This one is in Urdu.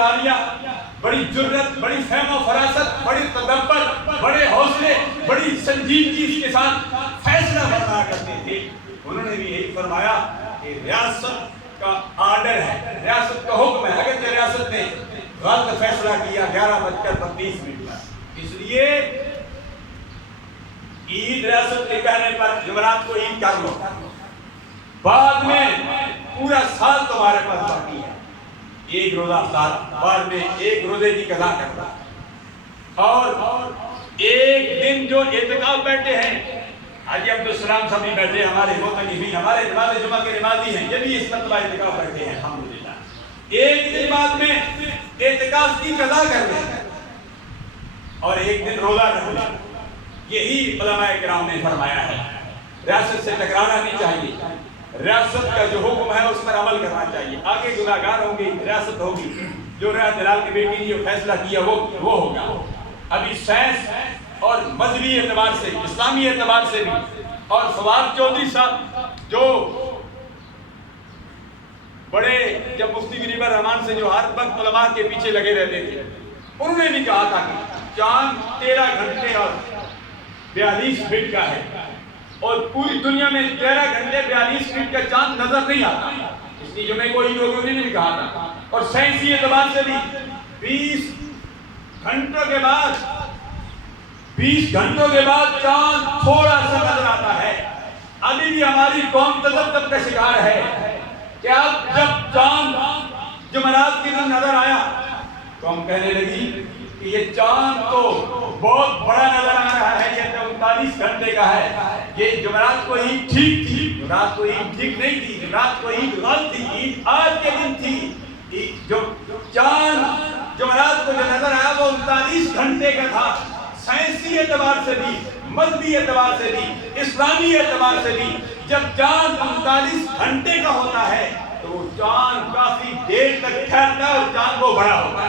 عالیہ، بڑی جرت، بڑی فہم و فراست، بڑی تدبر، بڑے حوصلے، بڑی سنجیدگی کے ساتھ فیصلہ فرمایا کرتے تھے۔ انہوں نے بھی یہی فرمایا کہ ریاست کا آرڈر ہے، ریاست کا حکم ہے، اگر کہ ریاست نے غلط فیصلہ کیا 11:32 پر، اس لیے عید ریاست کے کہنے پر جمعرات کو عید کر لو، بعد میں پورا سال تمہارے پاس باقی ہے، ایک روزہ افطار، بعد میں ایک روزے کی قضا کرنا، اور ایک دن جو اعتکاف بیٹھے ہیں، حاجی عبدالسلام صاحب بھی بیٹھے، ہمارے معتکفین، ہمارے نماز جمعہ کے نمازی ہیں، یہ بھی اس مرتبہ اعتکاف بیٹھے ہیں الحمدللہ، ایک دن بعد میں اعتکاف کی قضا کر لیں اور ایک دن روزہ رکھ لیں۔ یہی علماء کرام نے فرمایا ہے، ریاست سے ٹکرانا نہیں چاہیے، ریاست کا جو حکم ہے اس پر عمل کرنا چاہیے، آگے گناہگار ہوں گی، ریاست ہوگی، جو رائے دلال کی بیٹی نے جو فیصلہ کیا وہ ہوگا۔ ابھی سائنس اور مذہبی اعتبار سے، اسلامی اعتبار سے بھی، اور فواد چودھری صاحب جو بڑے، جب مفتی غریب الرحمان سے جو ہر وقت علماء کے پیچھے لگے رہتے تھے، انہوں نے بھی کہا تھا کہ چاند 13 گھنٹے اور 42 منٹ کا ہے، اور پوری دنیا میں 13 گھنٹے 42 منٹ کا چاند نظر نہیں آتا، اس لیے جمعہ کو عید ہوگی، انہوں نے بھی کہا تھا۔ اور سائنسی اعتبار سے بھی 20 گھنٹوں کے بعد چاند تھوڑا سا نظر آتا ہے۔ ابھی بھی ہماری قوم تذبذب کا شکار ہے کہ اب جب چاند جمعرات کے دن نظر آیا تو ہم کہنے لگی کہ یہ چاند تو بہت بڑا نظر آ رہا ہے، یہ 39 گھنٹے کا ہے، یہ جمعرات کو عید ٹھیک تھی، جمعرات کو عید ٹھیک نہیں تھی، جمعرات کو عید غلط تھی، عید آج کے دن تھی۔ جو چاند جمعرات کو جو نظر آیا وہ 39 گھنٹے کا تھا۔ سائنسی اعتبار سے بھی، مذہبی اعتبار سے بھی، اسلامی اعتبار سے بھی، جب چاند 39 گھنٹے کا ہوتا ہے تو وہ چاند کافی دیر تک ٹھہرتا ہے اور چاند وہ بڑا ہوتا ہے۔